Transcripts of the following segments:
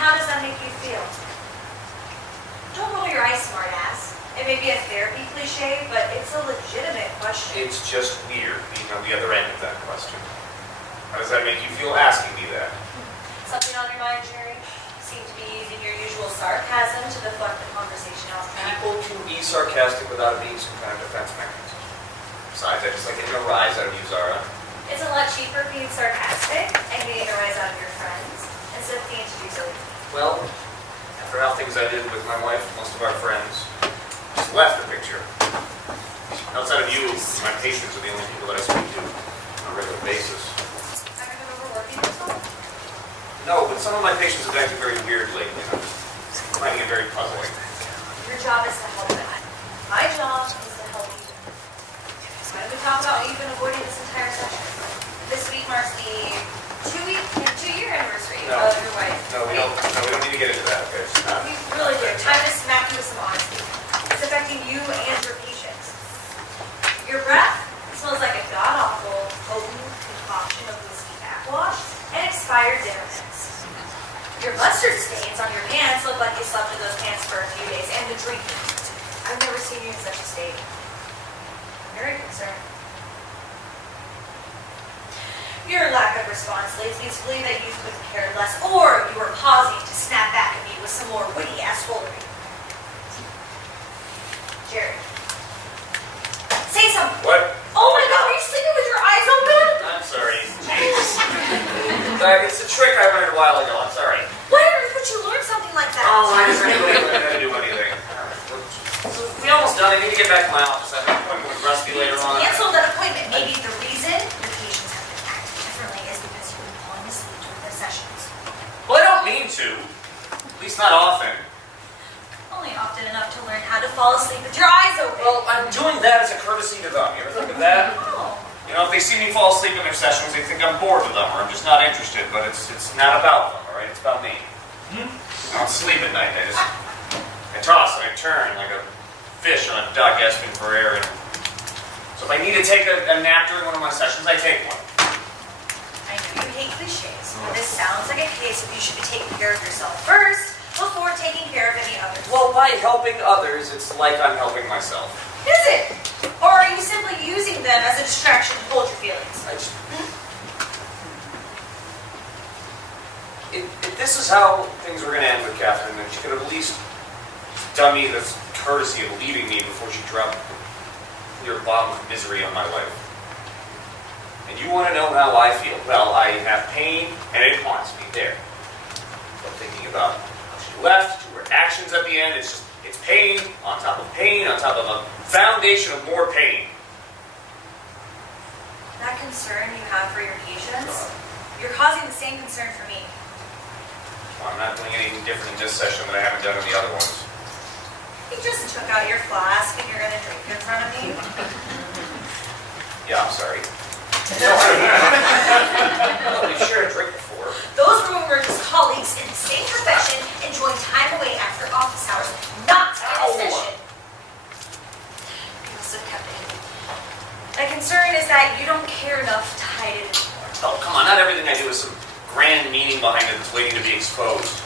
how does that make you feel? Don't roll your eyes, smartass. It may be a therapy cliche, but it's a legitimate question. It's just weird being on the other end of that question. How does that make you feel asking me that? Something on your mind, Jerry? Seem to be using your usual sarcasm to deflect the conversation off track. People can be sarcastic without it being some kind of defense mechanism. Besides, I just like getting a rise out of you, Zara. It's a lot cheaper being sarcastic and getting a rise out of your friends instead of being to do so. Well, after how things I did with my wife, most of our friends just left the picture. Outside of you, my patients are the only people that I speak to on a regular basis. Have you been overworking yourself? No, but some of my patients have acted very weird lately, and I'm just finding it very puzzling. Your job is to help them. My job is to help you. Why don't we talk about what you've been avoiding this entire session? This week marks the two-year anniversary of your wife. No, we don't need to get into that. Okay? We really do. Time to smack you with some honesty. It's affecting you and your patients. Your breath smells like a god-awful, potent concoction of whiskey backwash and expired dinner mints. Your mustard stains on your pants look like you slept in those pants for a few days, and the drinking. I've never seen you in such a state. I'm very concerned. Your lack of response leads me to believe that you couldn't care less, or you were pausing to snap back at me with some more witty-ass foolery. Jerry. Say something. What? Oh my God, are you sleeping with your eyes open? I'm sorry. It's a trick I learned a while ago. I'm sorry. When on earth would you learn something like that? Oh, I just really learned how to do anything. We almost done. I need to get back to my office. I have an appointment with Rusty later on. Cancel that appointment. Maybe the reason your patients have been acting differently is because you've been falling asleep during the sessions. Well, I don't mean to. At least not often. Only often enough to learn how to fall asleep with your eyes open. Well, I'm doing that as a courtesy to them. You ever think of that? Oh. You know, if they see me fall asleep in their sessions, they think I'm bored with them or I'm just not interested. But it's not about them, all right? It's about me. I don't sleep at night. I toss and I turn like a fish on a dock gasping for air. And so if I need to take a nap during one of my sessions, I take one. I know you hate cliches, but this sounds like a case of you should be taking care of yourself first before taking care of any others. Well, by helping others, it's like I'm helping myself. Is it? Or are you simply using them as a distraction to hold your feelings? If this is how things were going to end with Catherine, then she could have at least done me this courtesy of leaving me before she dropped clear bottom of misery on my life. And you want to know how I feel? Well, I have pain, and it haunts me there. But thinking about how she left, to her actions at the end, it's pain on top of a foundation of more pain. That concern you have for your patients, you're causing the same concern for me. Well, I'm not doing anything different in this session that I haven't done in the other ones. You just took out your flask and you're going to drink in front of me. Yeah, I'm sorry. Well, we shared a drink before. Those were just colleagues in the same profession enjoying time away after office hours, not in a session. You must have kept it. My concern is that you don't care enough to hide it anymore. Oh, come on, not everything I do has some grand meaning behind it that's waiting to be exposed.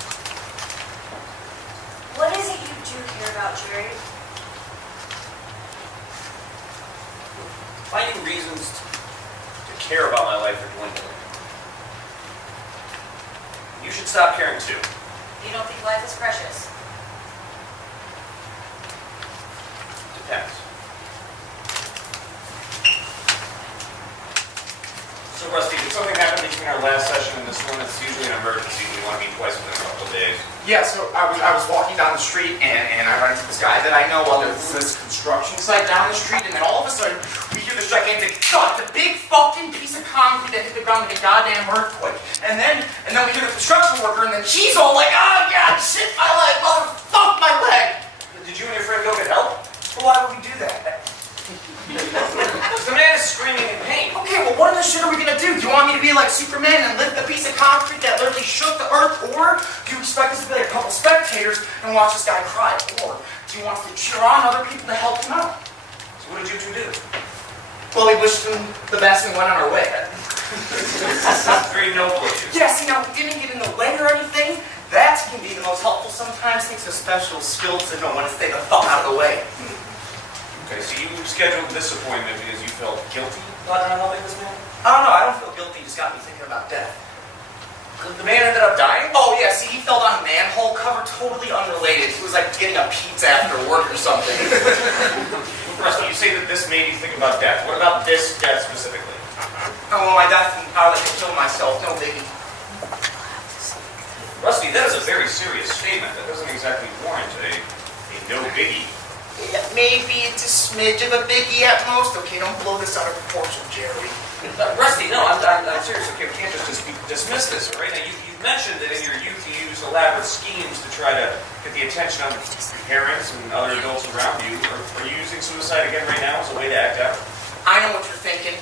What is it you do care about, Jerry? Finding reasons to care about my life are dwindling. You should stop caring too. You don't think life is precious? Depends. So, Rusty, did something happen between our last session and this one? It's usually an emergency. We want to meet twice within a couple of days. Yeah, so I was walking down the street and I run into this guy that I know on this construction site down the street, and then all of a sudden we hear this gigantic thud, the big fucking piece of concrete that hit the ground like a goddamn earthquake. And then we hear the construction worker, and then she's all like, "Oh God, shit, my leg, motherfuck my leg." Did you and your friend go get help? Well, why would we do that? The man is screaming in pain. Okay, well, what in the shit are we gonna do? Do you want me to be like Superman and lift a piece of concrete that literally shook the earth? Or do you expect us to be like a couple spectators and watch this guy cry? Or do you want us to cheer on other people to help him out? So what did you two do? Well, we wished him the best and went on our way. Very noble of you. Yeah, see, now, we didn't get in the way or anything. That's can be the most helpful sometimes. Takes a special skill to know when to stay the fuck out of the way. Okay, so you scheduled this appointment because you felt guilty about not helping this man? I don't know, I don't feel guilty, it just got me thinking about death. The man ended up dying? Oh yeah, see, he fell down a manhole cover, totally unrelated. He was like getting a pizza after work or something. Rusty, you say that this made you think about death. What about this death specifically? Oh, well, my death and how I like to kill myself, no biggie. Rusty, that is a very serious statement. That doesn't exactly warrant a no biggie. Yeah, maybe it's a smidge of a biggie at most. Okay, don't blow this out of proportion, Jerry. Rusty, no, I'm serious. Okay, we can't just dismiss this, all right? Now, you mentioned that in your youth you used elaborate schemes to try to get the attention of your parents and other adults around you. Are you using suicide again right now as a way to act out? I know what you're thinking.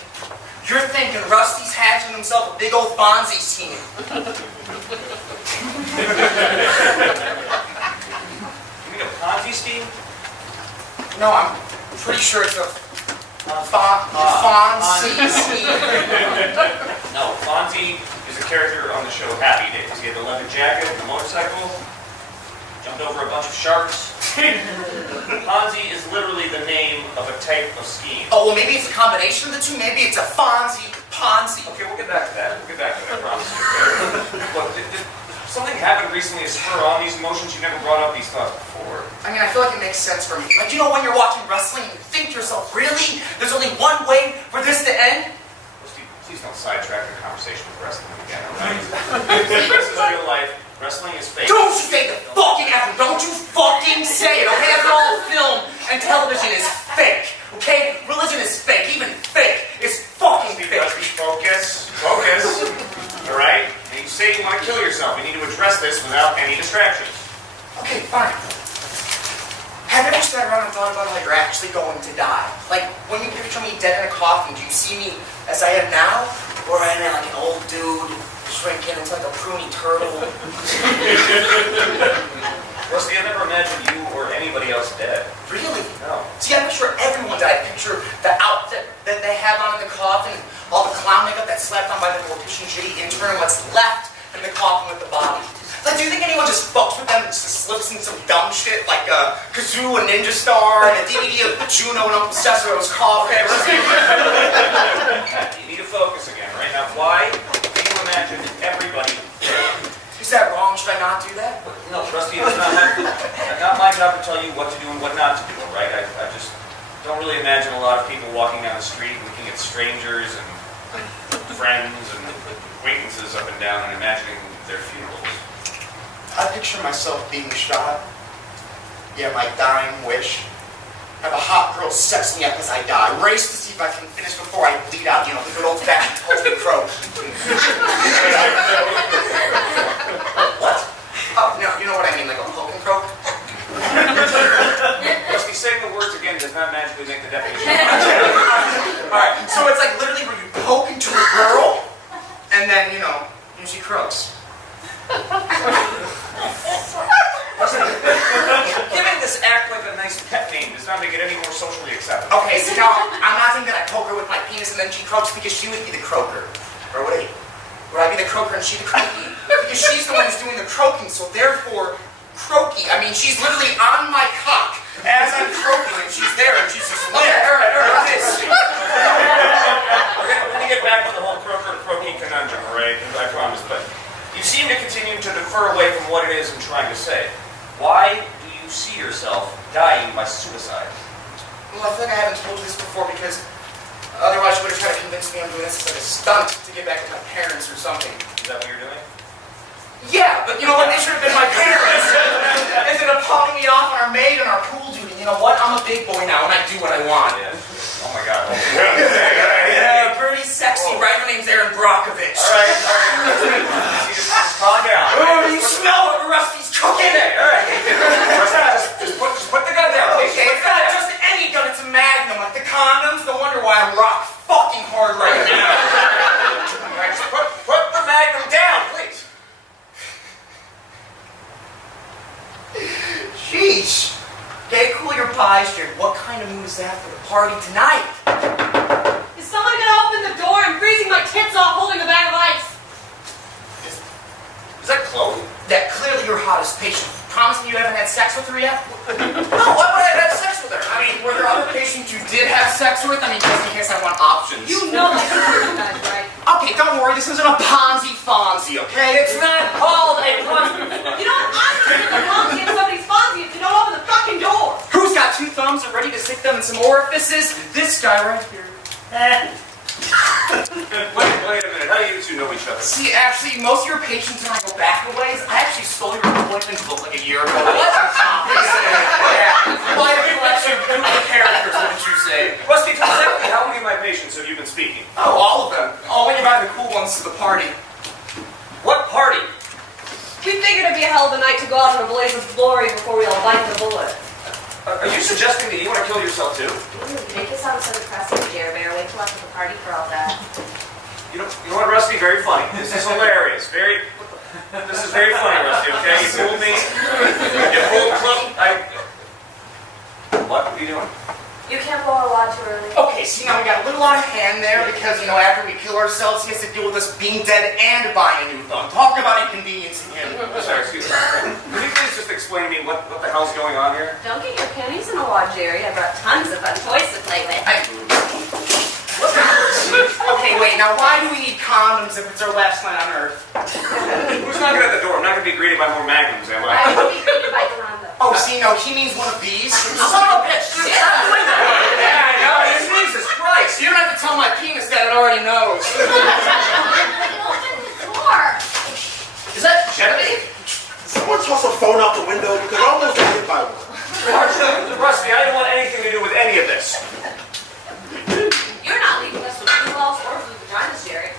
You're thinking Rusty's hatching himself a big old Fonzie scheme. You mean a Ponzi scheme? No, I'm pretty sure it's a Fonzie scheme. No, Fonzie is a character on the show Happy Days. He had the leather jacket and the motorcycle, jumped over a bunch of sharks. Ponzi is literally the name of a type of scheme. Oh, well, maybe it's a combination of the two. Maybe it's a Fonzie, Ponzi. Okay, we'll get back to that. I promise you. Look, did something happened recently to spur on these emotions? You never brought up these thoughts before. I mean, I feel like it makes sense for me. Like, you know when you're watching wrestling and you think to yourself, really? There's only one way for this to end? Steve, please don't sidetrack the conversation with wrestling again, alright? This is real life. Wrestling is fake. Don't you say the fucking F! Don't you fucking say it, okay? That's all film and television is fake, okay? Religion is fake. Even fake is fucking Steve, fake. focus. Alright? And you say you want to kill yourself. We need to address this without any distractions. Okay, fine. Have you ever sat around and thought about how you're actually going to die? Like, when you picture me dead in a coffin, do you see me as I am now? Or am I like an old dude shrinking into like a pruny turtle? Rusty, I never imagined you or anybody else dead. Really? No. See, I picture everyone dead. I picture the outfit that they have on in the coffin, all the clown makeup that's slapped on by the mortician shitty intern, what's left in the coffin with the body. Like, do you think anyone just fucks with them and just slips in some dumb shit like Kazoo and Ninja Star and a DVD of Juno and Uncle Cesaro's coffin? You need to focus again, right? Now, why do you imagine everybody dead? Is that wrong? Should I not do that? No, Rusty, it's not my job to tell you what to do and what not to do, all right? I just don't really imagine a lot of people walking down the street looking at strangers and friends and acquaintances up and down and imagining their funerals. I picture myself being shot. Yeah, my dying wish. Have a hot girl sex me up as I die. Race to see if I can finish before I bleed out. You know, the good old-fashioned Holy Crow. What? Oh, no, you know what I mean, like a poke and croak? Rusty, saying the words again does not magically make the definition. Alright, so it's like literally where you poke into a girl, and then, you know, she croaks. Giving this act like a nice pet name does not make it any more socially acceptable. Okay, so now, I'm not saying that I poke her with my penis and then she croaks because she would be the croaker. Or would I be the croaker and she the croaky? Because she's the one who's doing the croaking, so therefore, croaky. I mean, she's literally on my cock as I'm croaking and she's there and she's just like, alright, this. We're gonna get back to the whole croaker-croaky conundrum, alright? I promise, but you seem to continue to defer away from what it is I'm trying to say. Why do you see yourself dying by suicide? Well, I feel like I haven't told you this before because otherwise you would have tried to convince me I'm doing this as like a stunt to get back to my parents or something. Is that what you're doing? Yeah, but you know what? They should have been my parents. Instead of palming me off on our maid and our pool duty. You know what? I'm a big boy now and I do what I want. Yeah. Oh my God. Yeah, pretty sexy. Whoa. Right? Her name's Aaron Brockovich. Alright. Just calm down. Oh, you smell what Rusty's cooking it. Alright. Just put the gun down. Okay, it's not just any gun, it's a Magnum. Like the condoms, no wonder why I'm rock fucking hard right now. Alright, just put the Magnum down, please. Sheesh. Okay, cool your pies, Jared. What kind of mood is that for the party tonight? Is someone gonna open the door? I'm freezing my tits off holding a bag of ice. Is that Chloe? That clearly your hottest patient. Promise me you haven't had sex with her yet? No, why would I have sex with her? I mean, were there other patients you did have sex with? I mean, just in case I want options. You know I can that, right? Okay, don't worry, this isn't a Ponzi-Fonzie, okay? It's not called a Ponzi. You know, I'm not gonna belong in somebody's Fonzie if you don't open the fucking door. Who's got 2 thumbs and ready to stick them in some orifices? This guy right here. Wait a minute, how do you two know each other? See, actually, most of your patients are go back a ways. I actually stole your appointment book like a year ago. Yeah, quite a collection of beautiful characters, wouldn't you say? Rusty, tell us exactly how many of my patients have you been speaking? Oh, all of them. Oh, when you buy the cool ones to the party. What party? We figured it'd be a hell of a night to go out in a blaze of glory before we all bite the bullet. Are you suggesting that you want to kill yourself too? Make it sound so depressing, Jerry Bear. Wait till after the party for all that. You know what, Rusty? Very funny. This is hilarious. This is very funny, Rusty. Okay, you fooled me. You fooled me. What are you doing? You can't blow our wad too early. Okay, see, now we got a little out of hand there because, you know, after we kill ourselves, he has to deal with us being dead and buying a new thumb. Talk about inconveniencing him. Sorry, excuse me. Can you please just explain to me what the hell's going on here? Don't get your pennies in a wad, Jerry. I've got tons of fun toys to play with. Okay, wait, now why do we need condoms if it's our last night on Earth? Who's knocking at the door? I'm not going to be greeted by more magnums, am I I? will be greeted by Yolanda. Oh, see, no, he means one of these. Son of a bitch! Yeah, I know, Jesus Christ! You don't have to tell my penis that, it already knows. Open the door. Is that Genevieve? Someone toss a phone out the window because I almost got hit by one. Rusty, I don't want anything to do with any of this. You're not leaving us with blue balls or blue vaginas, Jerry.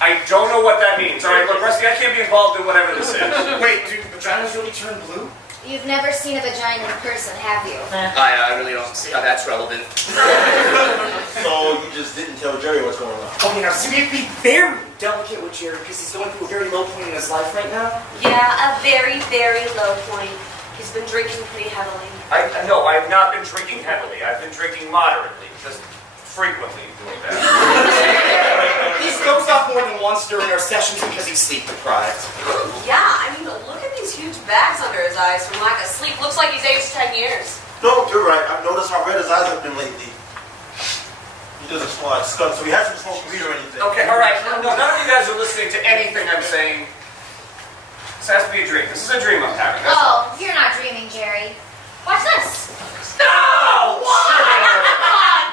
I don't know what that means. All right, look, Rusty, I can't be involved in whatever this is. Wait, do vaginas really turn blue? You've never seen a vagina in person, have you? I really don't see how that's relevant. So you just didn't tell Jerry what's going on? Okay, now see, we have to be very delicate with Jerry because he's going through a very low point in his life right now. Yeah, a very, very low point. He's been drinking pretty heavily. No, I've not been drinking heavily. I've been drinking moderately, just frequently doing that. He's dozed off more than once during our sessions because he's sleep deprived. Yeah, I mean, look at these huge bags under his eyes from lack of sleep. Looks like he's aged 10 years. No, you're right. I've noticed how red his eyes have been lately. He doesn't smell like skunk, so he hasn't smoked weed or anything. Okay, all right. No, none of you guys are listening to anything I'm saying. This has to be a dream. This is a dream I'm having. That's all. Oh, you're not dreaming, Jerry. Watch this. No! Not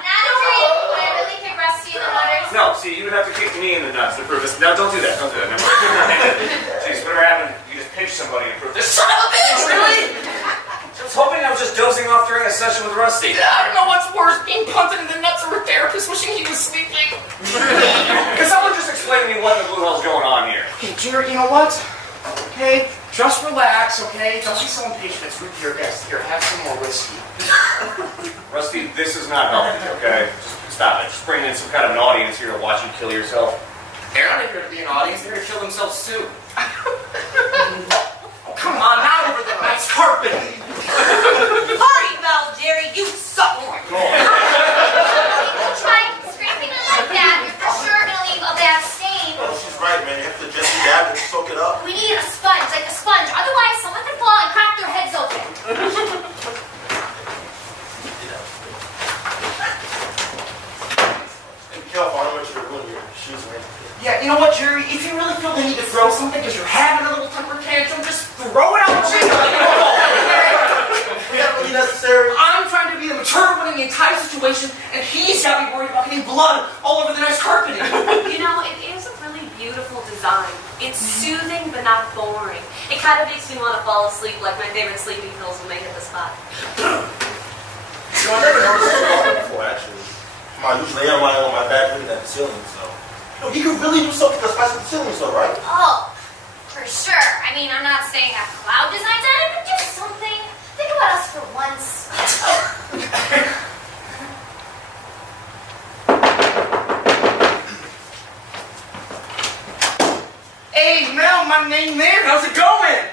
a dream. Would I really kick Rusty in the nutters? No, see, you would have to kick me in the nuts to prove this. No, don't do that. Don't do that. Never mind. Jeez, whatever happened, you just pinch somebody and prove this. Son of a bitch, really? I was hoping I was just dozing off during a session with Rusty. I don't know what's worse, being punted in the nuts or a therapist wishing he was sleeping. Can someone just explain to me what in the blue hell's going on here? Okay, Jerry, you know what? Okay, just relax, okay? Don't be so impatient. It's rude to your guests. Here, have some more whiskey. Rusty, this is not healthy, okay? Just stop it. Just bring in some kind of an audience here to watch you kill yourself. They're not here to be an audience. They're here to kill themselves too. Oh, come on, not over the nice carpet. Party foul, Jerry. You suck. Oh my God. Don't try scraping it like that. You're for sure going to leave a bad stain. Oh, she's right, man. You have to just dab and soak it up. We need a sponge, like a sponge. Otherwise, someone could fall and crack their heads open. And be careful, I don't want you to ruin your shoes or anything. Yeah, you know what, Jerry? If you really feel the need to throw something because you're having a little temper tantrum, just throw it out the window. Is that really necessary? I'm trying to be the mature one in the entire situation, and he's got me worried about getting blood all over the nice carpeting. You know, it is a really beautiful design. It's soothing but not boring. It kind of makes me want to fall asleep like my favorite sleeping pills when they hit the spot. You know, I never noticed this often before, actually. I usually am lying on my back looking at the ceiling, so. No, you could really do something to spice up the ceiling, so, right? Oh, for sure. I mean, I'm not saying have cloud designs on it, but do something. Think about us for once. Hey, Mel, my name there. How's it going?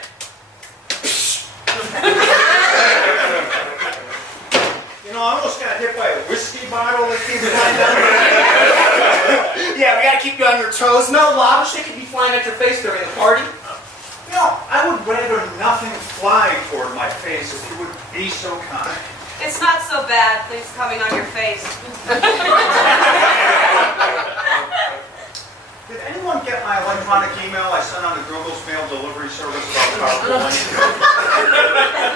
You know, I almost got hit by a whiskey bottle that came flying down there. Yeah, we gotta keep you on your toes. No lava shit could be flying at your face during the party. No, I would rather nothing fly toward my face if you would be so kind. It's not so bad, things coming on your face. Did anyone get my electronic email I sent on the Grugel's mail delivery service about carpooling?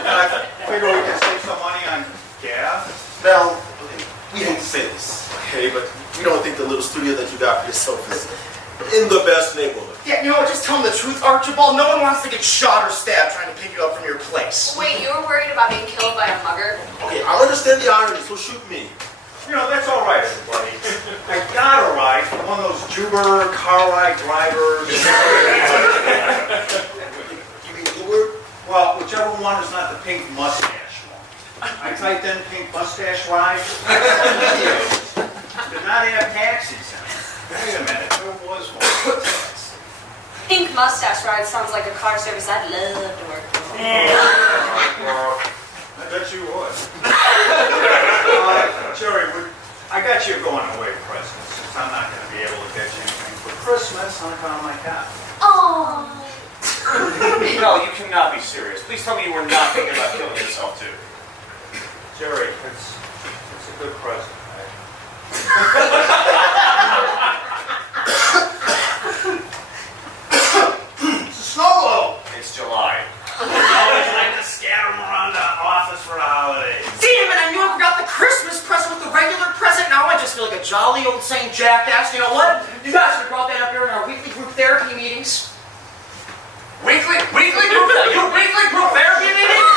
I figure we can save some money on gas. Now, we hate to say this, okay, but we don't think the little studio that you got for yourself is in the best neighborhood. Yeah, you know what? Just tell him the truth, Archibald. No one wants to get shot or stabbed trying to pick you up from your place. Wait, you were worried about being killed by a mugger? Okay, I understand the irony, so shoot me. You know, that's all right, everybody. I got a ride from one of those Uber car ride drivers. You mean Uber? Well, whichever one is not the pink mustache one. I typed in pink mustache ride. Did not have taxis in it. Wait a minute, there was one. Pink mustache ride sounds like a car service I'd love to work for. I bet you would. Jerry, I got you a going away present since I'm not going to be able to get you anything for Christmas on account of my cat. Oh. No, you cannot be serious. Please tell me you were not thinking about killing yourself too. Jerry, it's a good present. It's a snow globe. It's July. I always like to scatter them around the office for the holidays. Damn it, I knew I forgot the Christmas present with the regular present. Now I just feel like a jolly old St. Jackass. You know what? You guys should have brought that up here in our weekly group therapy meetings. Weekly group therapy meetings?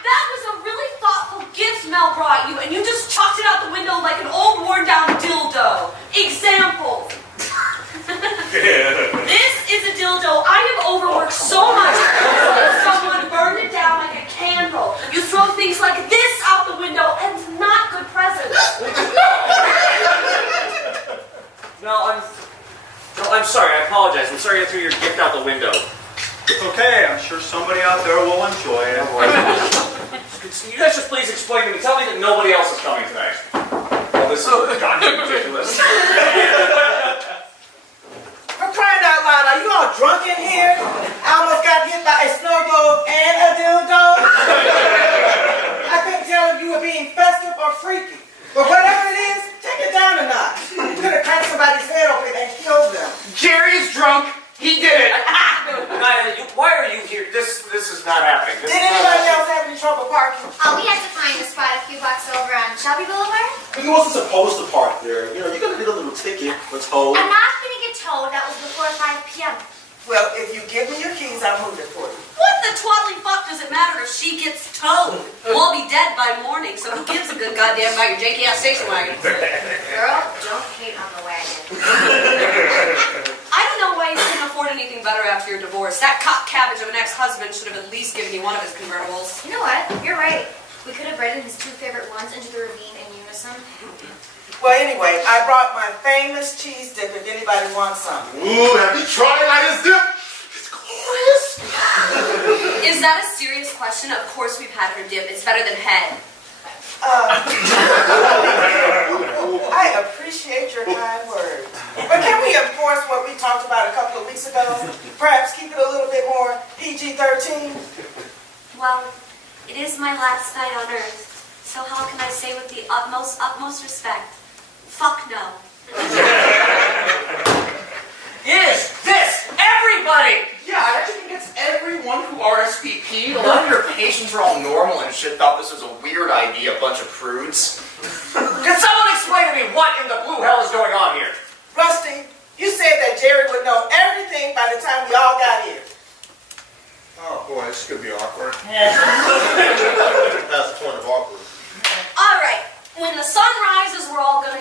That was a really thoughtful gift Mel brought you, and you just chucked it out the window like an old worn-down dildo. Example. This is a dildo I have overworked so much that someone burned it down like a candle. You throw things like this out the window, and it's not good presents. No, I'm sorry. I apologize. I'm sorry I threw your gift out the window. It's okay, I'm sure somebody out there will enjoy it. You guys just please explain to me. Tell me that nobody else is coming tonight. Oh, this is goddamn ridiculous. For crying out loud, are you all drunk in here? I almost got hit by a snow globe and a dildo. I couldn't tell if you were being festive or freaky. But whatever it is, take it down a notch. You could have cracked somebody's head open and killed them. Jerry's drunk. He did it. Why are you here? This is not happening. Did anybody else have any trouble parking? Oh, we had to find a spot a few blocks over on Shelby Boulevard. But you wasn't supposed to park there. You know, you're gonna get a little ticket for tow. I'm not gonna get told. That was before 5 p.m. Well, if you give me your keys, I'll move it for you. What the twaddly fuck does it matter if she gets towed? We'll all be dead by morning, so who gives a good goddamn about your janky-ass station wagon? Girl, don't hate on the wagon. I don't know why you couldn't afford anything better after your divorce. That cock cabbage of an ex-husband should have at least given you one of his convertibles. You know what? You're right. We could have ridden his two favorite ones into the ravine in unison. Well, anyway, I brought my famous cheese dip if anybody wants some. Ooh, have you tried like this dip? It's glorious. Is that a serious question? Of course we've had her dip. It's better than head. I appreciate your kind words. But can we enforce what we talked about a couple of weeks ago? Perhaps keep it a little bit more PG-13? Well, it is my last night on Earth, so how can I say with the utmost respect? Fuck no. Is this everybody? Yeah, I actually think it's everyone who RSVP'd. A lot of your patients are all normal and shit thought this was a weird idea, a bunch of prudes. Can someone explain to me what in the blue hell is going on here? Rusty, you said that Jerry would know everything by the time we all got here. Oh boy, this could be awkward. That's the point of awkward. All right, when the sun rises, we're all gonna,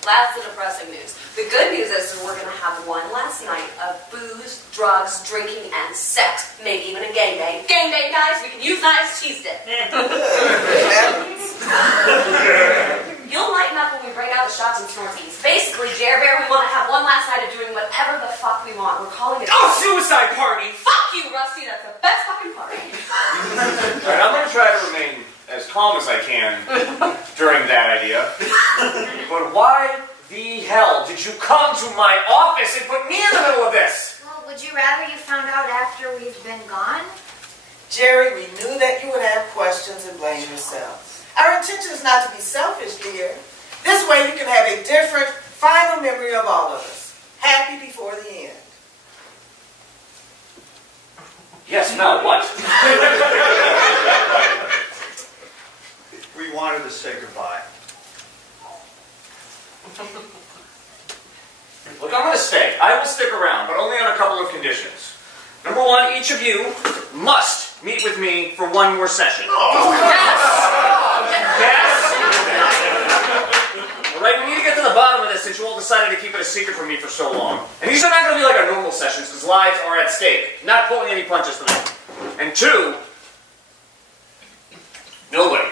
that's the depressing news. The good news is we're gonna have one last night of booze, drugs, drinking, and sex. Maybe even a gangbang. Gangbang, guys, we can use that as cheese dip. You'll lighten up when we break out the shots and snorties. Basically, Jer Bear, we want to have one last night of doing whatever the fuck we want. We're calling it Suicide party! Fuck you, Rusty, that's the best fucking party. Alright, I'm gonna try to remain as calm as I can during that idea. But why the hell did you come to my office and put me in the middle of this? Well, would you you rather you found out after we've been gone? Jerry, we knew that you would have questions and blame yourself. Our intention is not to be selfish, dear. This way you can have a different final memory of all of us. Happy before the end. Yes, Mel, what? We wanted to say goodbye. Look, I'm going to stay. I will stick around, but only on a couple of conditions. Number one, each of you must meet with me for one more session. Yes! All right, we need to get to the bottom of this since you all decided to keep it a secret from me for so long. And these are not going to be like our normal sessions because lives are at stake. Not pulling any punches tonight. And two, nobody,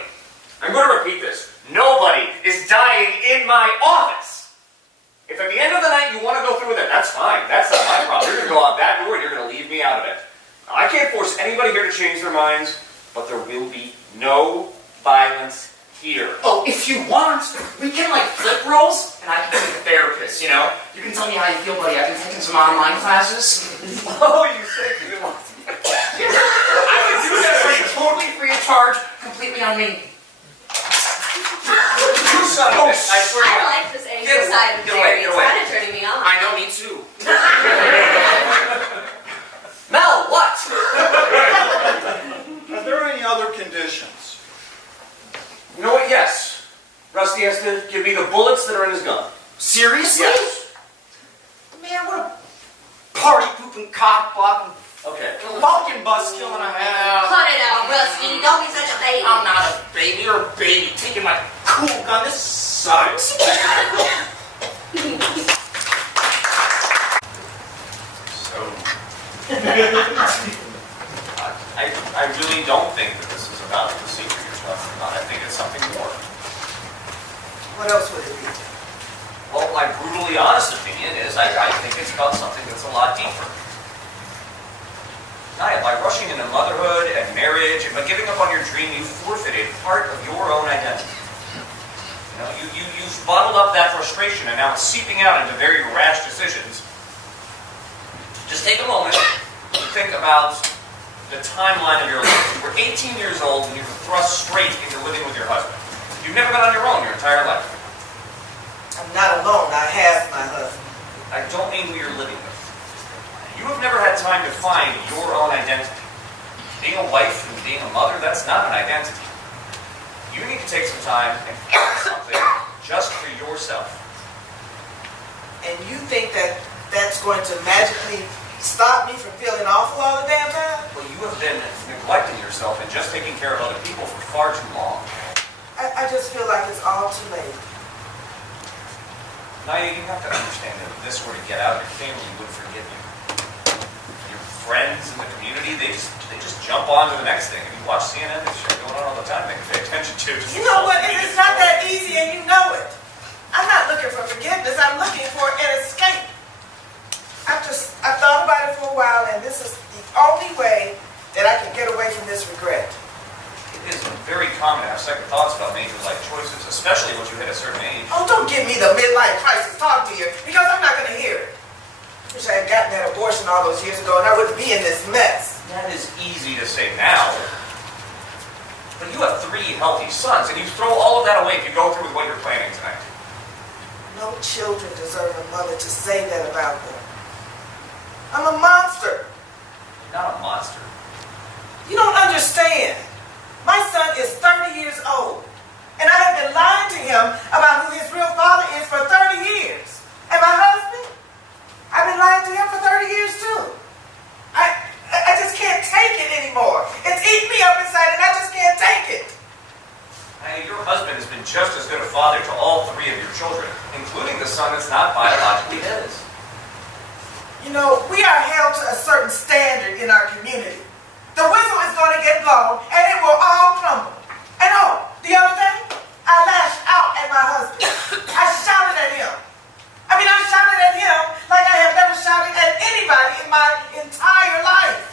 I'm going to repeat this, nobody is dying in my office. If at the end of the night you want to go through with it, that's fine. That's not my problem. You're going to go out that door and you're going to leave me out of it. Now, I can't force anybody here to change their minds, but there will be no violence here. Oh, if you want, we can like flip roles, and I can be the therapist, you know? You can tell me how you feel, buddy. I've been taking some online classes. Oh, you think you want to... I would do that for you, totally free of charge, completely on me. You son of a bitch. I swear to I God. like this angry Get away, side of get away, Jerry. get It's away. kind of turning me on. I know, me too. Mel, what? Are there any other conditions? You know what? Yes. Rusty has to give me the bullets that are in his gun. Seriously? Yes. Man, what a party-pooping cock-blocking Okay. fucking buzzkill and a half. Cut it out, Rusty. Don't be such a baby. I'm not a baby. You're a baby taking my cool gun. This sucks. So... I really don't think that this is about the secret you're talking about. I think it's something more. What else would it be? Well, my brutally honest opinion is I think it's about something that's a lot deeper. Naya, by rushing into motherhood and marriage, and by giving up on your dream, you forfeited part of your own identity. You know, you've bottled up that frustration, and now it's seeping out into very rash decisions. Just take a moment and think about the timeline of your life. You were 18 years old when you were thrust straight into living with your husband. You've never been on your own your entire life. I'm not alone. I have my husband. I don't mean who you're living with. You have never had time to find your own identity. Being a wife and being a mother, that's not an identity. You need to take some time and find something just for yourself. And you think that that's going to magically stop me from feeling awful all the damn time? Well, you have been neglecting yourself and just taking care of other people for far too long. I just feel like it's all too late. Naya, you have to understand that if this were to get out, your family would forgive you. Your friends in the community, they just jump on to the next thing. If you watch CNN, there's shit going on all the time they can pay attention to. You know what? It's not that easy and you know it. I'm not looking for forgiveness. I'm looking for an escape. I've thought about it for a while, and this is the only way that I can get away from this regret. It is very common to have second thoughts about major life choices, especially once you hit a certain age. Oh, don't give me the midlife crisis talk to you, because I'm not going to hear it. Wish I had gotten that abortion all those years ago, and I wouldn't be in this mess. That is easy to say now. But you have 3 healthy sons, and you throw all of that away if you go through with what you're planning tonight. No children deserve a mother to say that about them. I'm a monster. You're not a monster. You don't understand. My son is 30 years old, and I have been lying to him about who his real father is for 30 years. And my husband, I've been lying to him for 30 years too. I just can't take it anymore. It's eating me up inside, and I just can't take it. Hey, your husband has been just as good a father to all 3 of your children, including the son that's not biologically his. You know, we are held to a certain standard in our community. The whistle is going to get blown, and it will all crumble. And oh, the other day, I lashed out at my husband. I shouted at him. I shouted at him like I have never shouted at anybody in my entire life.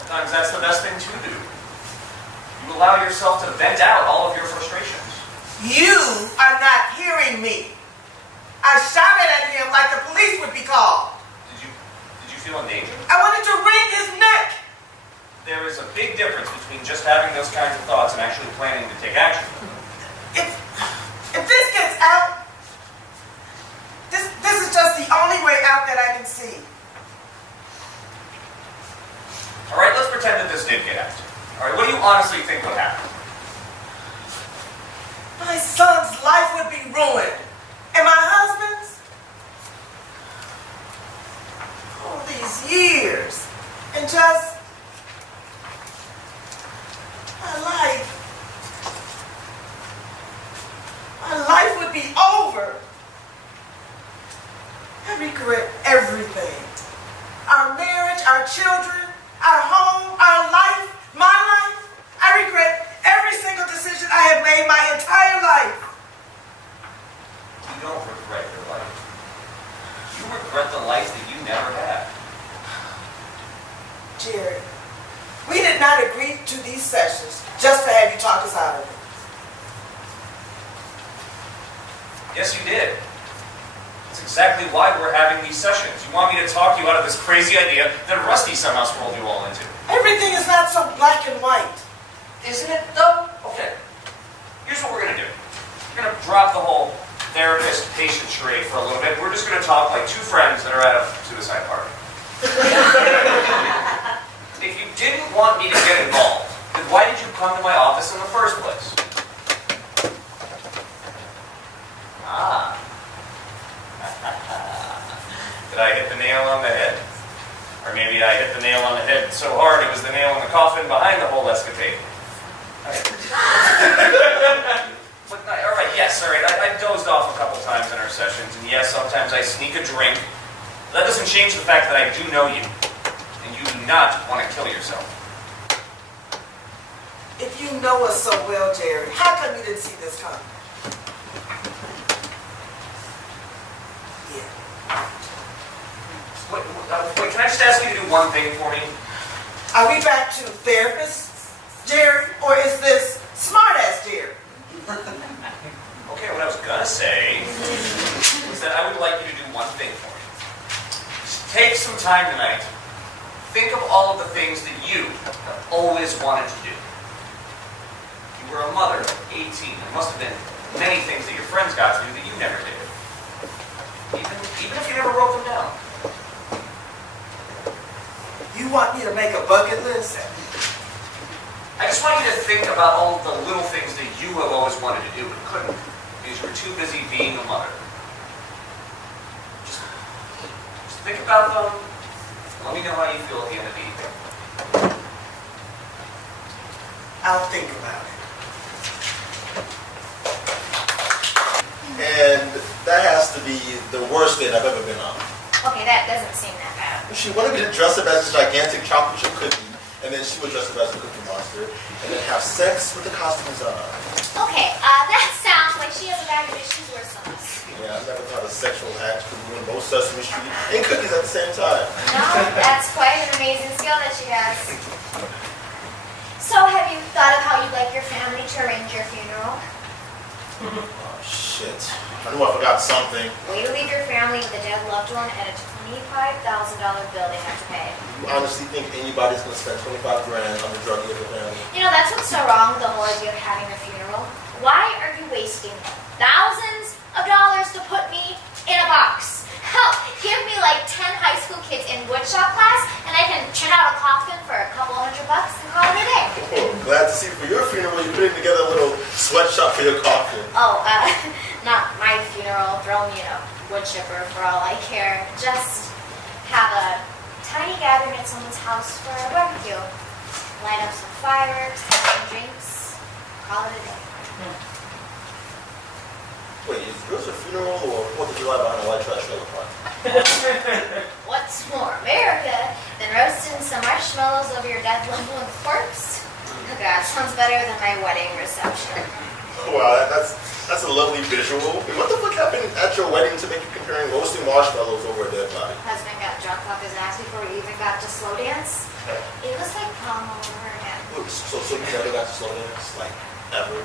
Sometimes that's the best thing to do. You allow yourself to vent out all of your frustrations. You are not hearing me. I shouted at him like the police would be called. Did you feel in danger? I wanted to wring his neck. There is a big difference between just having those kinds of thoughts and actually planning to take action. If this gets out, this is just the only way out that I can see. All right, let's pretend that this did get out. All right, what do you honestly think would happen? My son's life would be ruined. And my husband's? All these years. And just my life. My life would be over. I regret everything. Our marriage, our children, our home, our life, my life. I regret every single decision I have made my entire life. You don't regret your life. You regret the life that you never had. Jerry, we did not agree to these sessions just to have you talk us out of it. Yes, you did. That's exactly why we're having these sessions. You want me to talk you out of this crazy idea that Rusty somehow swirled you all into. Everything is not so black and white. Isn't it, though? Okay. Here's what we're going to do. We're going to drop the whole therapist-patient charade for a little bit. We're just going to talk like two friends that are at a suicide party. If you didn't want me to get involved, then why did you come to my office in the first place? Ah. Did I hit the nail on the head? Or maybe I hit the nail on the head so hard it was the nail in the coffin behind the whole escapade. All right, yes, all right. I dozed off a couple times in our sessions, and yes, sometimes I sneak a drink. That doesn't change the fact that I do know you, and you do not want to kill yourself. If you know us so well, Jerry, how come you didn't see this coming? Yeah. Wait, can I just ask you to do one thing for me? Are we back to therapists, Jerry, or is this smart-ass Jerry? Okay, what I was gonna say is that I would like you to do one thing for me. Just take some time tonight. Think of all of the things that you have always wanted to do. You were a mother at 18. There must have been many things that your friends got to do that you never did. Even if you never wrote them down. You want me to make a bucket list? I just want you to think about all of the little things that you have always wanted to do but couldn't because you were too busy being a mother. Just think about them. Let me know how you feel at the end of the evening. I'll think about it. And that has to be the worst date I've ever been on. Okay, that doesn't seem that bad. She wanted me to dress up as this gigantic chocolate chip cookie, and then she would dress up as a cookie monster, and then have sex with the costumes on. Okay, that sounds like she has a bag of issues worse than us. Yeah, I've never thought a sexual act could ruin both Sesame Street and cookies at the same time. No, that's quite an amazing skill that she has. So have you thought of how you'd like your family to arrange your funeral? Oh, shit. I knew I forgot something. Will you leave your family with a dead loved one and a $25,000 bill they have to pay? You honestly think anybody's gonna spend $25 grand on the drug of the family? You know, that's what's so wrong with the whole idea of having a funeral. Why are you wasting thousands of dollars to put me in a box? Hell, give me like 10 high school kids in woodshop class and I can turn out a coffin for a couple $100 and call it a day. Oh, glad to see for your funeral you're putting together a little sweatshop for your coffin. Oh, not my funeral. Throw me in a wood chipper for all I care. Just have a tiny gathering at someone's house for a barbecue. Light up some fireworks, have some drinks, call it a day. Wait, is yours a funeral or 4th of July behind a white trash trailer park? What's more America than roasting some marshmallows over your dead loved one's corpse? Oh God, sounds better than my wedding reception. Wow, that's a lovely visual. What the fuck happened at your wedding to make you comparing roasting marshmallows over a dead body? Husband got drunk off his ass before we even got to slow dance. It was like prom all over again. So you never got to slow dance? Like, ever?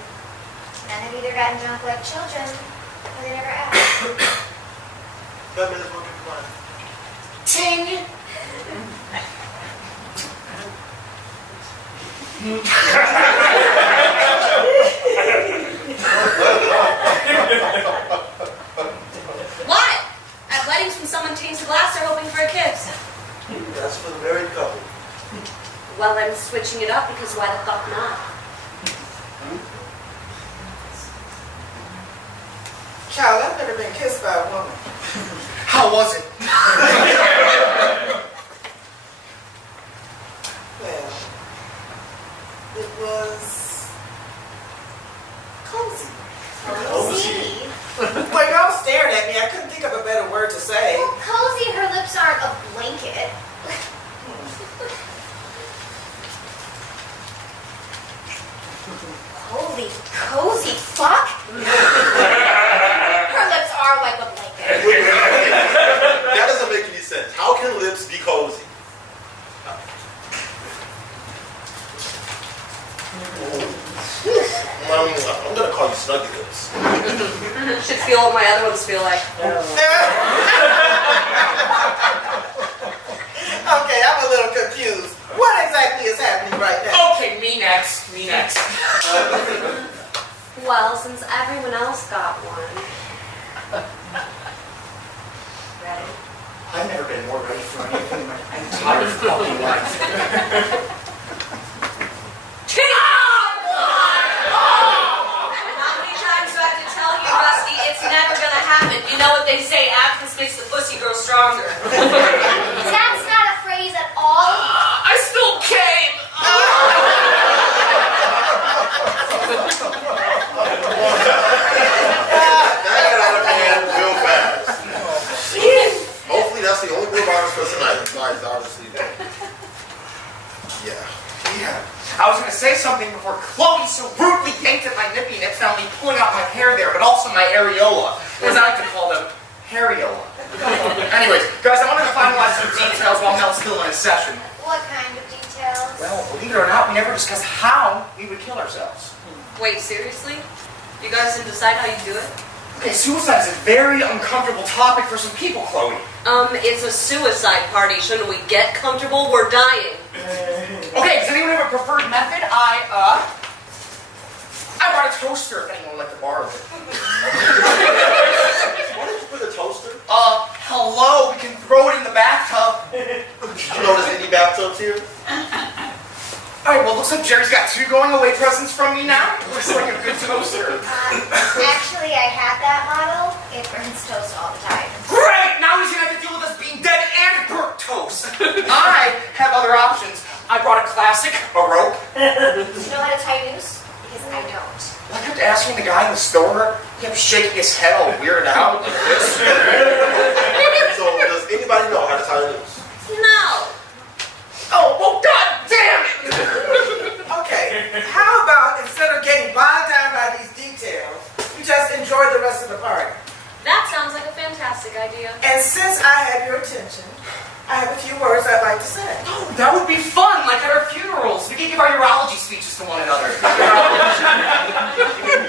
Men have either gotten drunk like children, or they never asked. That man is working fine. Ting! What? At weddings, when someone taints a glass, they're hoping for a kiss. That's for the married couple. Well, I'm switching it up because why the fuck not? Child, I've never been kissed by a woman. How was it? Well, it was cozy. Cozy. Well, y'all stared at me. I couldn't think of a better word to say. Well, cozy, her lips aren't a blanket. Holy cozy fuck! Her lips are like a blanket. That doesn't make any sense. How can lips be cozy? I'm gonna call you Snuggy Lips. Should feel what my other ones feel like. Okay, I'm a little confused. What exactly is happening right now? Okay, me next. Me next. Well, since everyone else got one. Ready? I've never been more ready for anything in my entire fucking life. How many times do I have to tell you, Rusty? It's never gonna happen. You know what they say, absence makes the pussy grow stronger. That's not a phrase at all. I still came. That got out of hand real fast. Hopefully that's the only good violence for tonight. Besides, obviously. Yeah. I was going to say something before Chloe so rudely yanked at my nippy nips, not only pulling out my hair there, but also my areola. Or as I like to call them, hariola. Anyways, guys, I wanted to finalize some details while Mel's still in his session. What kind of details? Well, believe it or not, we never discussed how we would kill ourselves. Wait, seriously? You guys didn't decide how you do it? Okay, suicide is a very uncomfortable topic for some people, Chloe. It's a suicide party. Shouldn't we get comfortable? We're dying. Okay, does anyone have a preferred method? I brought a toaster if anyone would like to borrow it. Why did you put a toaster? Hello, we can throw it in the bathtub. Did you notice any bathtubs here? Alright, well, looks like Jerry's got 2 going away presents from me now. Looks like a good toaster. Actually, I had that model. It burns toast all the time. Great! Now he's gonna have to deal with us being dead and burnt toast. I have other options. I brought a classic, a rope. Do you know how to tie noose? Because I don't. I kept asking the guy in the store. He kept shaking his head all weirded out like this. So does anybody know how to tie a noose? No. Oh, well, god damn it! Okay, how about instead of getting bogged down by these details, you just enjoy the rest of the party? That sounds like a fantastic idea. And since I have your attention, I have a few words I'd like to say. Oh, that would be fun, like at our funerals. We can give our urology speeches to one another.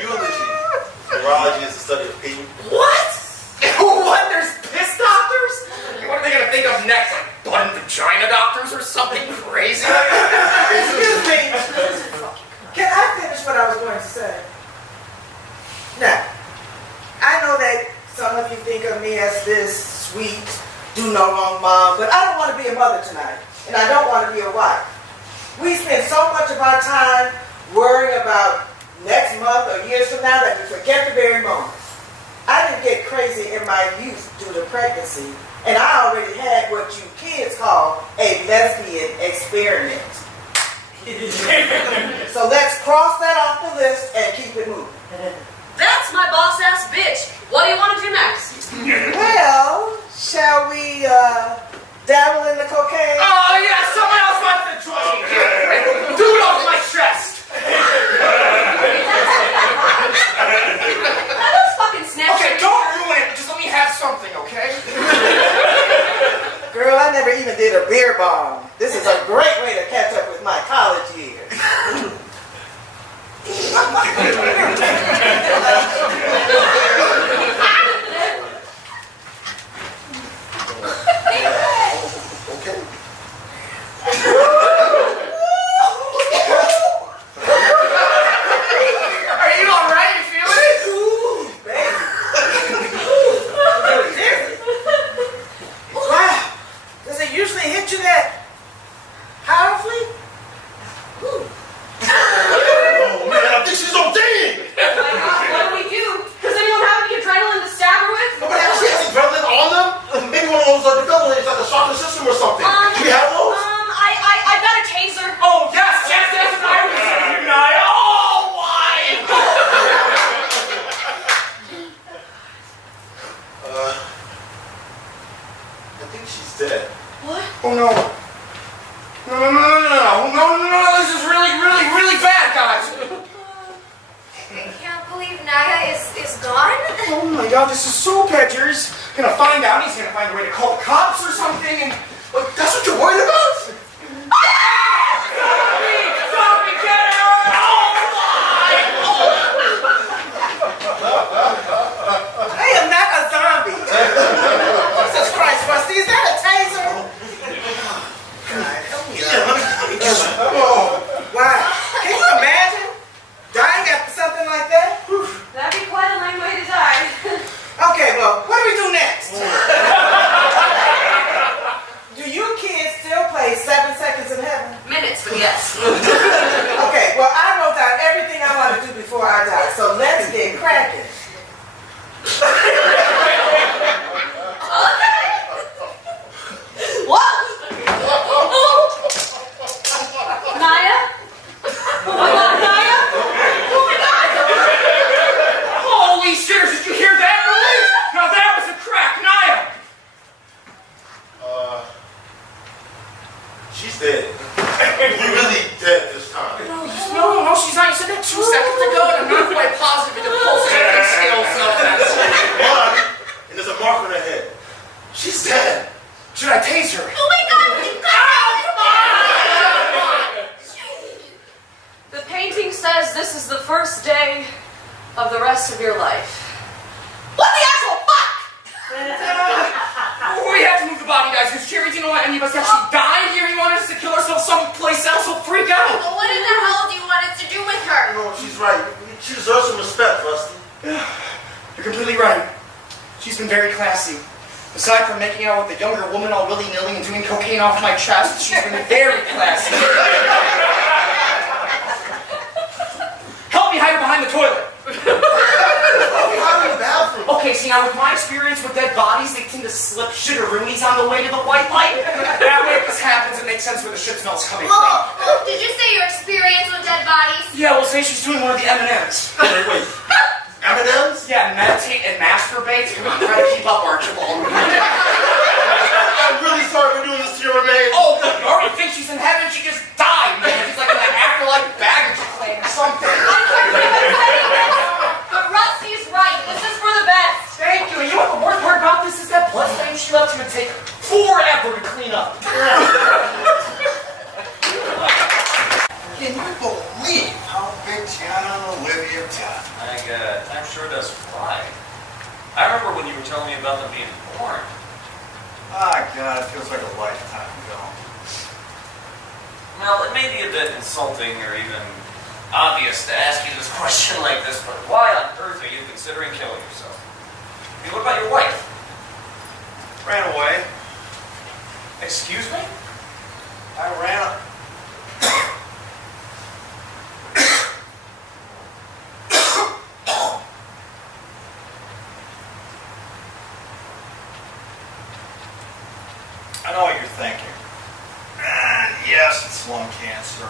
Eulogy. Urology is the study of pee. What? What? There's piss doctors? What are they gonna think of next? Like butt and vagina doctors or something crazy? Excuse me. Can I finish what I was going to say? Now, I know that some of you think of me as this sweet, do no wrong mom, but I don't want to be a mother tonight, and I don't want to be a wife. We spend so much of our time worrying about next month or years from now that we forget the very moment. I didn't get crazy in my youth due to pregnancy, and I already had what you kids call a lesbian experiment. So let's cross that off the list and keep it moving. That's my boss-ass bitch. What do you want to do next? Well, shall we dabble in the cocaine? Oh yeah, someone else wants to join me. Do it off my chest. Are those fucking snaps? Okay, don't ruin it. Just let me have something, okay? Girl, I never even did a beer bomb. This is a great way to catch up with my college years. Okay. window. This is Soul Pedger's gonna find out. He's gonna find a way to call the cops or something. And That's what you're worried about? Zombie, get her! I am not a zombie. Jesus Christ, Rusty, is that a taser? God, help me out. Wow. Can you imagine dying after something like that? That'd be quite a lame way to die. Okay, well, what do we do next? Do you kids still play 7 Seconds in Heaven? Minutes, but yes. Okay, well, I wrote down everything I want to do before I die, so let's get cracking. What? Naya? Oh my God, Naya? Oh my God! Holy shit, did you hear that noise? Now that was a crack, Naya! She's dead. You're really dead this time. No, she's not. You said that 2 seconds ago, and I'm not quite positive the pulse scales of that. And there's a mark on her head. She's dead. Should I tase her? Oh my God, you The painting says this is the first day of the rest of your life. What the actual fuck? We have to move the body, guys, because Jerry didn't want any of us actually dying here. He wanted us to kill ourselves someplace else. We'll freak out. Well, what in the hell do you want us to do with her? No, she's right. She deserves some respect, Rusty. You're completely right. She's been very classy. Aside from making out with a younger woman all willy-nilly and doing cocaine off my chest, she's been very classy. Help me hide her behind the toilet. How in the bathroom? Okay, see, now with my experience with dead bodies, they tend to slip shitteroonies on the way to the white light. That way, if this happens, it makes sense where the shit smell's coming from. Oh, did you say your experience with dead bodies? Yeah, we'll say she's doing one of the M&Ms. Wait. M&M's? Yeah, meditate and masturbate. Come on, try to keep up, Archibald. I'm really sorry for doing this to your remains. Oh, you already think she's in heaven? She just died, man. She's like in that afterlife baggage claim or something. I can't believe I'm saying this, but Rusty's right. This is for the best. Thank you. And you know what the worst part about this is? That blood stain she left you would take forever to clean up. Can you believe how big Chian and Olivia got? Time sure does fly. I remember when you were telling me about them being born. Ah, God, it feels like a lifetime ago. Well, it may be a bit insulting or even obvious to ask you this question like this, but why on earth are you considering killing yourself? I mean, what about your wife? Ran away. Excuse me? I ran up. I know what you're thinking. Yes, it's lung cancer.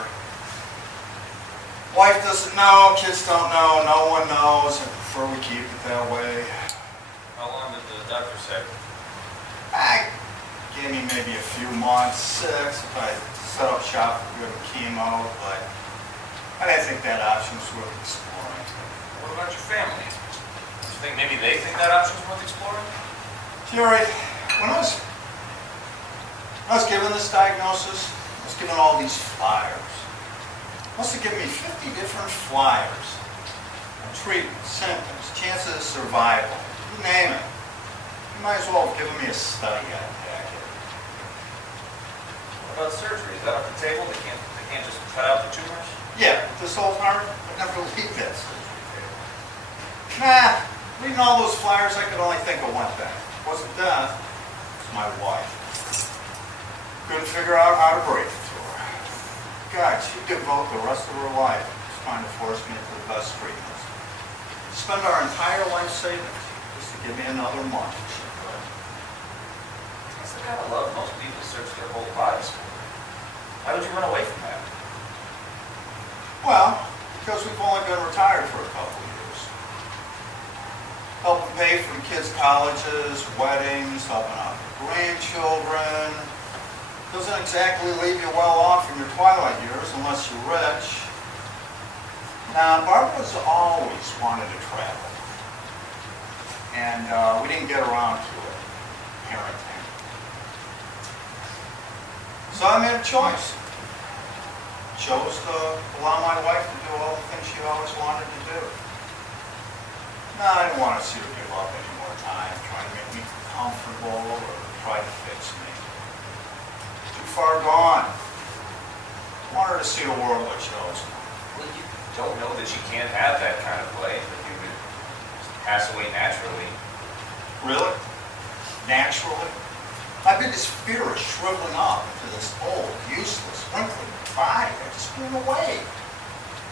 Wife doesn't know, kids don't know, no one knows. I prefer we keep it that way. How long did the doctor say? Gave me maybe a few months, 6, if I set up shop for good chemo, but I didn't think that option was worth exploring. What about your family? Do you think maybe they think that option's worth exploring? Jerry, when I was given this diagnosis, I was given all these flyers. Must have given me 50 different flyers on treatment, symptoms, chances of survival, you name it. You might as well have given me a study guide packet. What about surgery? Is that off the table? They can't just cut out the tumors? Yeah, this old heart, I'd never leave that surgery table. Nah, reading all those flyers, I could only think of one thing. It wasn't death, it was my wife. Couldn't figure out how to break it to her. God, she'd devote the rest of her life just trying to force me into the best treatments. Spend our entire life savings just to give me another month. That's the kind of love most people search their whole lives for. Why would you run away from that? Well, because we've only been retired for a couple of years. Helping pay for the kids' colleges, weddings, helping out the grandchildren. Doesn't exactly leave you well off in your twilight years unless you're rich. Now, Barbara's always wanted to travel. and we didn't get around to it, parenting. So I made a choice. Chose to allow my wife to do all the things she always wanted to do. No, I didn't want to see her give up any more time, trying to make me comfortable or try to fix me. Too far gone. I want her to see the world like she always wanted. Well, you don't know that you can't have that kind of play, that you would pass away naturally. Really? Naturally? My biggest fear is shriveling up into this old, useless, wrinkly body. I just spin away.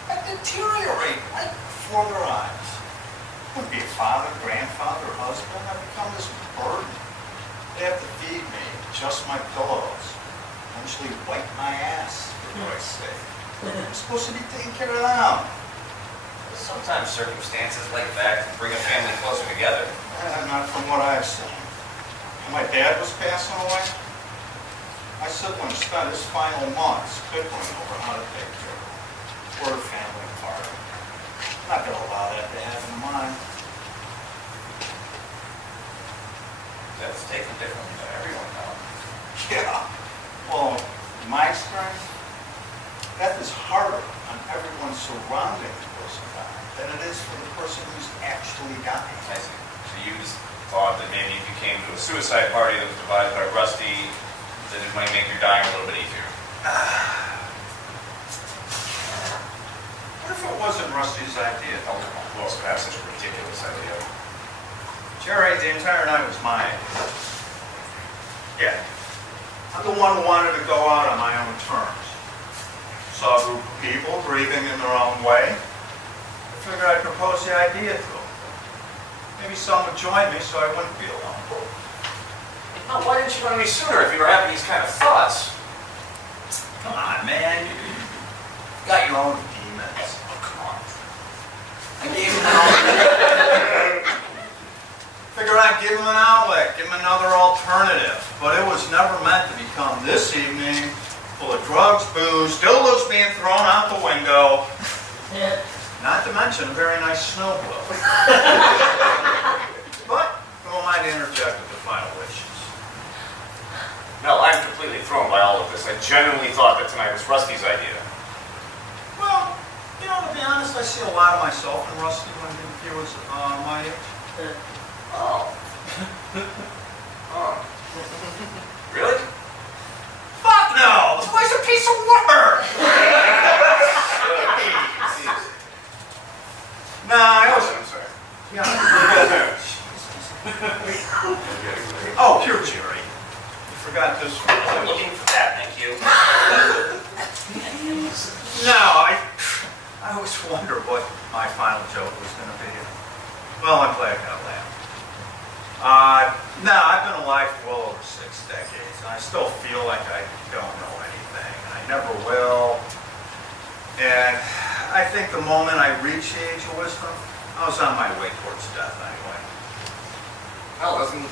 I deteriorate right before their eyes. I wouldn't be a father, grandfather, husband. I become this burden. They have to feed me, adjust my pillows, eventually wipe my ass, for Christ's sake. I'm supposed to be taking care of them. Sometimes circumstances like that can bring a family closer together. Not from what I've seen. When my dad was passing away, my siblings spent his final months bickering over how to take care of him. We're a family apart. I'm not going to allow that to happen to mine. That's taken differently by everyone now. Yeah. Well, in my experience, death is harder on everyone surrounding the person dying than it is for the person who's actually dying. I see. So you just thought that maybe if you came to a suicide party that was divided by Rusty, that it might make your dying a little bit easier. What if it wasn't Rusty's idea? Oh, who else would have such a ridiculous idea? Jerry, the entire night was mine. Yeah. I'm the one who wanted to go out on my own terms. Saw a group of people grieving in their own way. I figured I'd propose the idea to them. Maybe some would join me so I wouldn't be alone. Oh, why didn't you run me sooner if you were having these kind of thoughts? Come on, man. You got your own demons. Oh, come on. I gave him an outlet. Figured I'd give him an outlet, give him another alternative. But it was never meant to become this evening, full of drugs, booze, dildos being thrown out the window. Not to mention a very nice snow globe. But who am I to interject with the final wishes? No, I'm completely thrown by all of this. I genuinely thought that tonight was Rusty's idea. Well, you know, to be honest, I see a lot of myself in Rusty when he was my age. Oh. Oh. Really? Fuck no! The boy's a piece of work! Nah, I was... I'm sorry. Yeah. Oh, pure Jerry. You forgot this one. I'm looking for that, thank you. No, I always wondered what my final joke was going to be. Well, I'm glad I got laughed. No, I've been alive for well over 6 decades, and I still feel like I don't know anything. I never will. And I think the moment I reached the age of wisdom, I was on my way towards death anyway. Well, it doesn't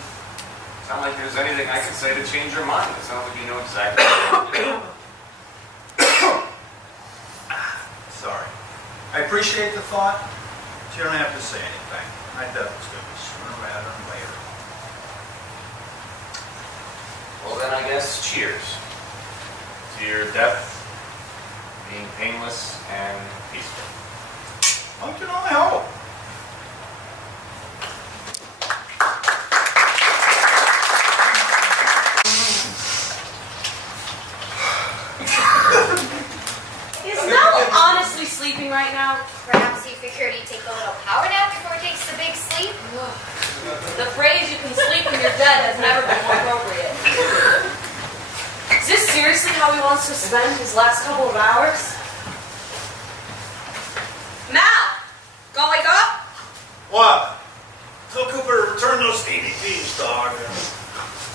sound like there's anything I can say to change your mind. It sounds like you know exactly what to do. Sorry. I appreciate the thought, but you don't have to say anything. My death is going to be sooner rather than later. Well, then I guess cheers to your death being painless and peaceful. One can only hope. Is Mel honestly sleeping right now? Perhaps he figured he'd take a little power nap before he takes the big sleep. The phrase "you can sleep when you're dead" has never been more appropriate. Is this seriously how he wants to spend his last couple of hours? Mal! Go wake up! What? Tell Cooper to return those DVDs, dog.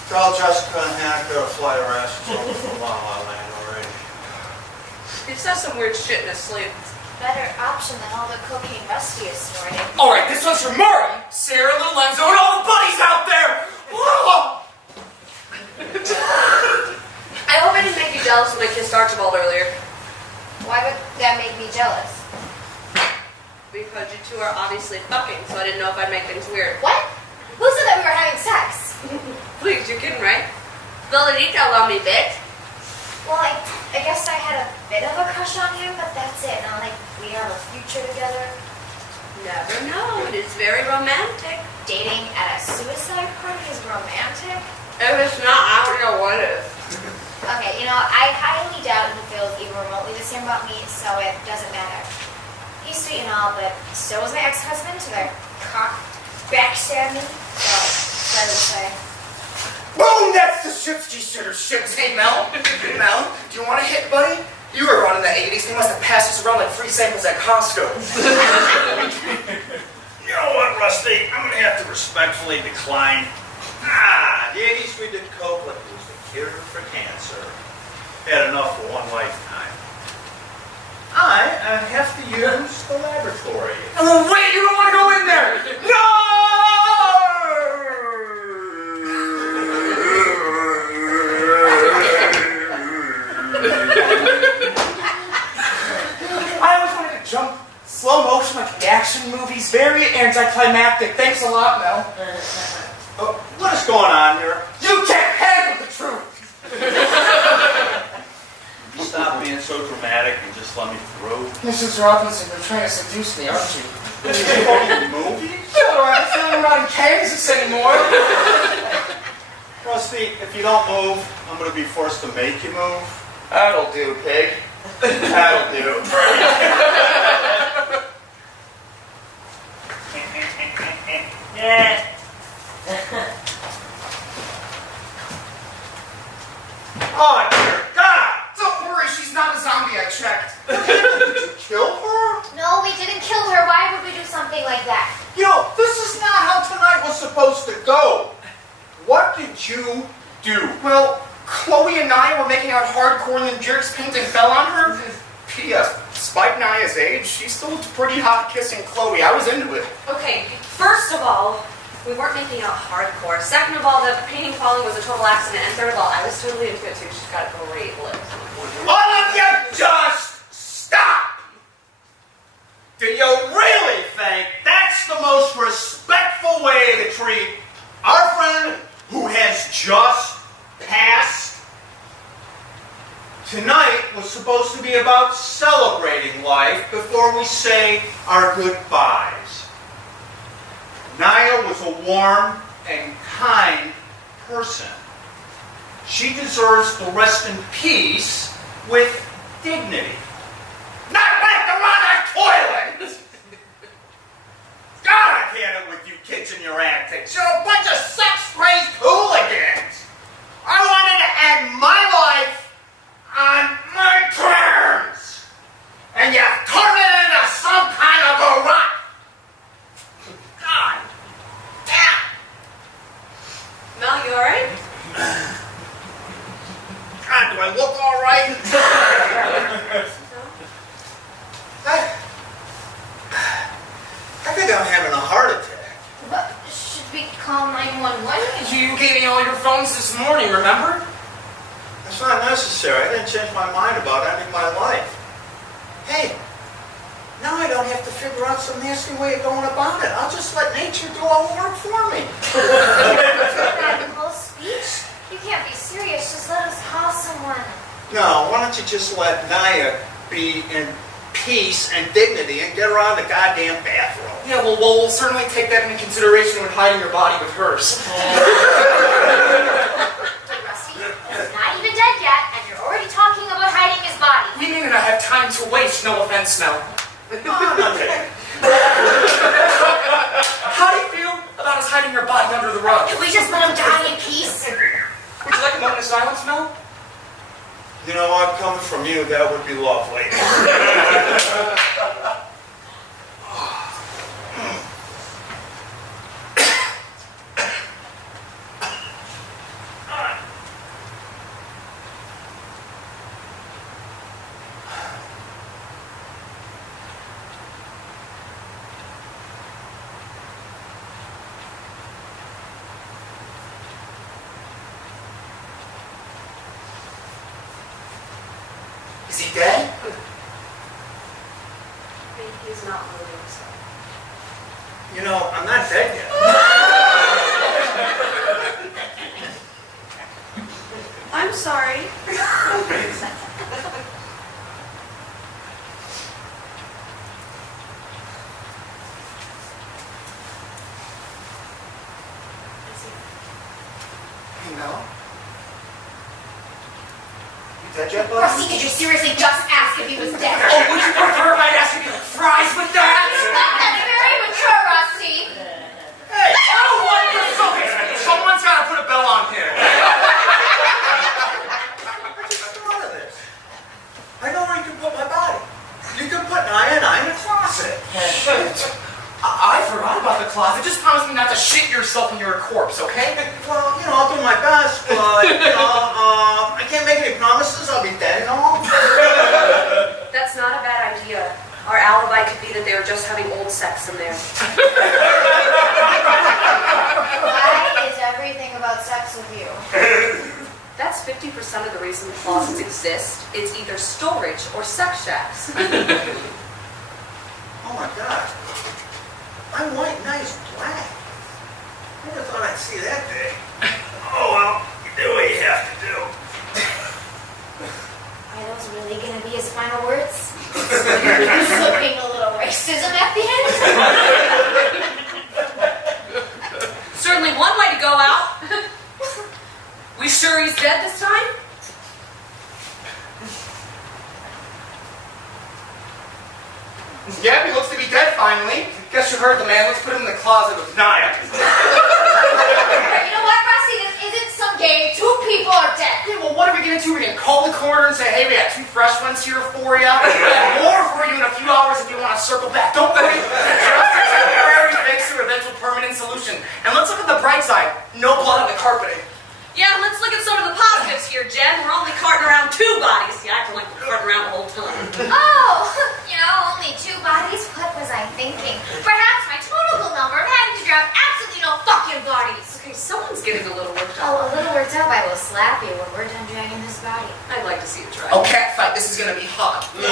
Tell Jessica and Hank to fly their asses over from La La Land already. He says some weird shit in his sleep. Better option than all the cocaine Rusty is snorting. Alright, this one's for Murray, Sarah, Lorenzo, and all the buddies out there! I hope I didn't make you jealous when I kissed Archibald earlier. Why would that make me jealous? Because you two are obviously fucking, so I didn't know if I'd make things weird. What? Who said that we were having sex? Please, you're kidding, right? Spill the details on me, bitch. Well, I guess I had a bit of a crush on him, but that's it. Not like we have a future together. Never know. It is very romantic. Dating at a suicide party is romantic. If it's not, I don't know what is. Okay, I highly doubt he feels even remotely the same about me, so it doesn't matter. He's sweet and all, but so was my ex-husband to the cock backstab me. So, that would say. Boom! That's the ship's ships. Hey, Mel. Mel, do you want a hit, buddy? You were around in the 80s. They must have passed us around like free samples at Costco. You know what, Rusty? I'm gonna have to respectfully decline. The 80s we did coke like it was the cure for cancer. Had enough for one lifetime. I have to use the laboratory. Oh, wait, you don't want to go in there! No! I always wanted to jump slow motion like the action movies. Very anticlimactic. Thanks a lot, Mel. What is going on here? You can't handle the truth! Stop being so dramatic and just let me through. Mrs. Robinson, you're trying to seduce me, aren't you? Movies? No, I'm feeling around Kansas anymore. Rusty, if you don't move, I'm going to be forced to make you move. That'll do, pig. That'll do. Oh, dear God! Don't worry, she's not a zombie, I checked. Did you kill her? No, we didn't kill her. Why would we do something like that? This is not how tonight was supposed to go. What did you do? Well, Chloe and Nia were making out hardcore and then Jerk's painting fell on her. P.S. Despite Nia's age, she still looked pretty hot kissing Chloe. I was into it. Okay, first of all, we weren't making out hardcore. Second of all, the painting falling was a total accident. And third of all, I was totally into it too. She's got great lips. All of you just stop! Do you really think that's the most respectful way to treat our friend who has just passed? Tonight was supposed to be about celebrating life before we say our goodbyes. Nia was a warm and kind person. She deserves to rest in peace with dignity. Not like the on a toilet! God, I've had it with you kids and your antics. You're a bunch of sex-crazed hooligans. I wanted to end my life on my terms. And you turned it into some kind of a rock. God damn. Mel, you alright? God, do I look all right? I think I'm having a heart attack. But should we call 911? You gave me all your phones this morning, remember? That's not necessary. I didn't change my mind about ending my life. Hey, now I don't have to figure out some nasty way of going about it. I'll just let nature do all the work for me. That whole speech? You can't be serious. Just let us call someone. No, why don't you just let Nia be in peace and dignity and get her out of the goddamn bathroom? Yeah, well, we'll certainly take that into consideration when hiding your body with hers. Rusty, he's not even dead yet, and you're already talking about hiding his body. We may not have time to waste, no offense, Mel. Okay. How do you feel about us hiding your body under the rug? Can we just let him die in peace? Would you like a moment of silence, Mel? You know what? Coming from you, that would be lovely. Is he dead? He's not moving, so. You know, I'm not dead yet. I'm sorry. Hey, Mel? You dead yet, bud? Rusty, did you seriously just ask if he was dead? Oh, would you prefer if I'd ask if you like fries with that? That's very mature, Rusty. Hey! Oh, what the fuck? Someone's gotta put a bell on here. I just thought of this. I know where you can put my body. You can put Naya and I in a closet. I forgot about the closet. Just promise me not to shit yourself when you're a corpse, okay? Well, I'll do my best, but, I can't make any promises. I'll be dead and all. That's not a bad idea. Our alibi could be that they were just having old sex in there. Why is everything about sex with you? That's 50% of the reason the closets exist. It's either storage or sex shacks. Oh my God. I'm white, nice, black. Never thought I'd see that day. Oh well, you do what you have to do. Are those really gonna be his final words? Slipping a little racism at the end? Certainly one way to go out. We sure he's dead this time? Yeah, he looks to be dead finally. Guess you heard the man. Let's put him in the closet with Naya. You know what, Rusty? This isn't some game. 2 people are dead. Okay, well, what are we gonna do? We're gonna call the coroner and say, hey, we got 2 fresh ones here for you. We have more for you in a few hours if you want to circle back. Don't worry. Just a temporary fix to eventual permanent solution. And let's look at the bright side. No blood on the carpeting. Yeah, let's look at some of the positives here, Jen. We're only carting around 2 bodies. Yeah, I feel like we're carting around the whole time. Oh, only 2 bodies? What was I thinking? Perhaps my total number of having to drop absolutely no fucking bodies. Okay, someone's getting a little worked up. Oh, a little worked up. I will slap you when we're done dragging this body. I'd like to see it try. Oh, cat fight. This is gonna be hot. Are